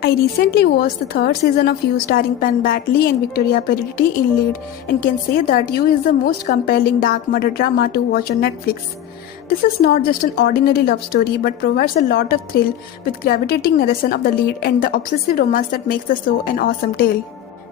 I recently watched the third season of You starring Penn Badley and Victoria Peretti in lead and can say that You is the most compelling dark murder drama to watch on Netflix. This is not just an ordinary love story but provides a lot of thrill with gravitating narration of the lead and the obsessive romance that makes the show an awesome tale.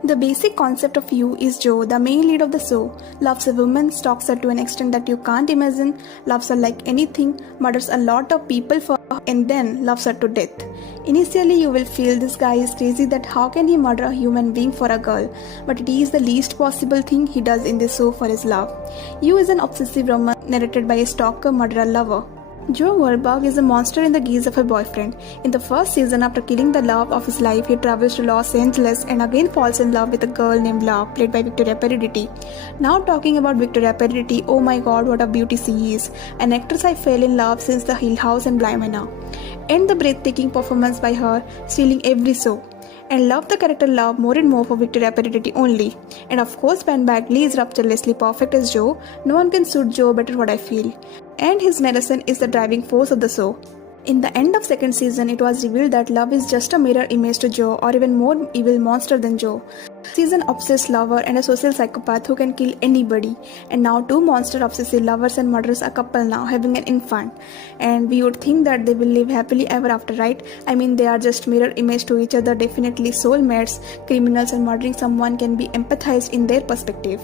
The basic concept of You is Joe, the main lead of the show, loves a woman, stalks her to an extent that you can't imagine, loves her like anything, murders a lot of people for her, and then loves her to death. Initially, you will feel this guy is crazy that how can he murder a human being for a girl, but it is the least possible thing he does in this show for his love. You is an obsessive romance narrated by a stalker murderer lover. Joe Goldberg is a monster in the guise of a boyfriend. In the first season, after killing the love of his life, he travels to Los Angeles and again falls in love with a girl named Love, played by Victoria Peretti. Now talking about Victoria Peretti, oh my god, what a beauty she is. An actress I fell in love since The Hill House and Bly Manor. And the breathtaking performance by her, stealing every show. And love the character Love more and more for Victoria Peretti only. And of course, Penn Badley is rapturously perfect as Joe. No one can suit Joe better, what I feel. And his narration is the driving force of the show. In the end of second season, it was revealed that Love is just a mirror image to Joe, or even more evil monster than Joe. She's an obsessed lover and a social psychopath who can kill anybody. And now two monster obsessive lovers and murderers are a couple now, having an infant. And we would think that they will live happily ever after, right? I mean, they are just mirror image to each other, definitely soulmates. Criminals and murdering someone can be empathized in their perspective.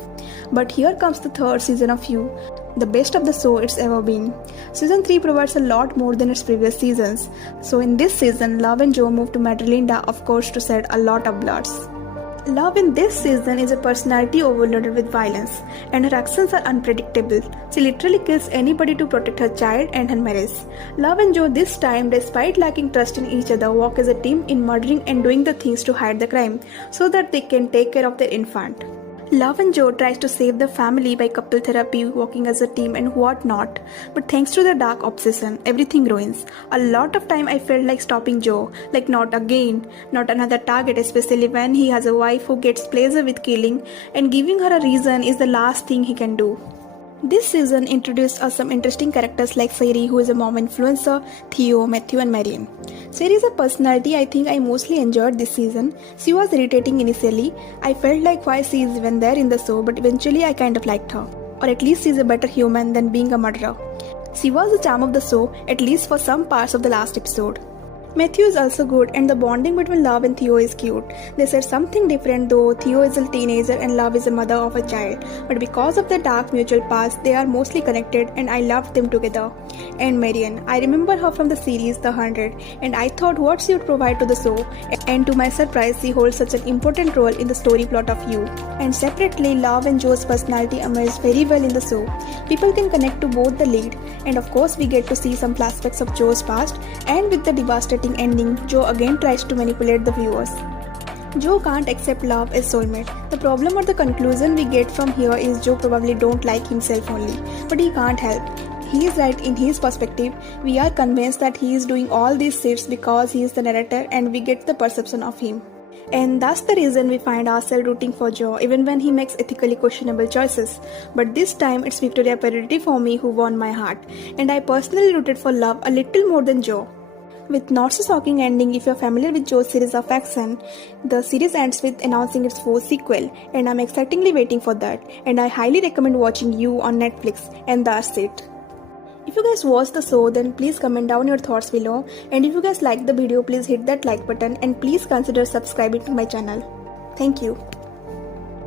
But here comes the third season of You, the best of the show it's ever been. Season 3 provides a lot more than its previous seasons. So in this season, Love and Joe move to Madrilinda, of course, to shed a lot of bloods. Love in this season is a personality overloaded with violence, and her actions are unpredictable. She literally kills anybody to protect her child and her marriage. Love and Joe this time, despite lacking trust in each other, work as a team in murdering and doing the things to hide the crime, so that they can take care of their infant. Love and Joe tries to save the family by couple therapy, working as a team and whatnot. But thanks to their dark obsession, everything ruins. A lot of time I felt like stopping Joe, like not again, not another target, especially when he has a wife who gets pleasure with killing, and giving her a reason is the last thing he can do. This season introduced us some interesting characters like Sari, who is a mom influencer, Theo, Matthew and Marion. Sari is a personality I think I mostly enjoyed this season. She was irritating initially. I felt like why she is even there in the show, but eventually I kind of liked her. Or at least she's a better human than being a murderer. She was the charm of the show, at least for some parts of the last episode. Matthew is also good and the bonding between Love and Theo is cute. They said something different though. Theo is a teenager and Love is a mother of a child. But because of their dark mutual past, they are mostly connected and I loved them together. And Marion, I remember her from the series The 100 and I thought what she would provide to the show. And to my surprise, she holds such an important role in the story plot of You. And separately, Love and Joe's personality emerged very well in the show. People can connect to both the lead and of course we get to see some flashbacks of Joe's past, and with the devastating ending, Joe again tries to manipulate the viewers. Joe can't accept Love as soulmate. The problem or the conclusion we get from here is Joe probably don't like himself only, but he can't help. He is right in his perspective. We are convinced that he is doing all these shifts because he is the narrator and we get the perception of him. And that's the reason we find ourselves rooting for Joe even when he makes ethically questionable choices. But this time it's Victoria Peretti for me who won my heart, and I personally rooted for Love a little more than Joe. With not so shocking ending if you're familiar with Joe's series of action, the series ends with announcing its fourth sequel, and I'm excitingly waiting for that, and I highly recommend watching You on Netflix, and that's it. If you guys watched the show, then please comment down your thoughts below, and if you guys liked the video, please hit that like button and please consider subscribing to my channel. Thank you.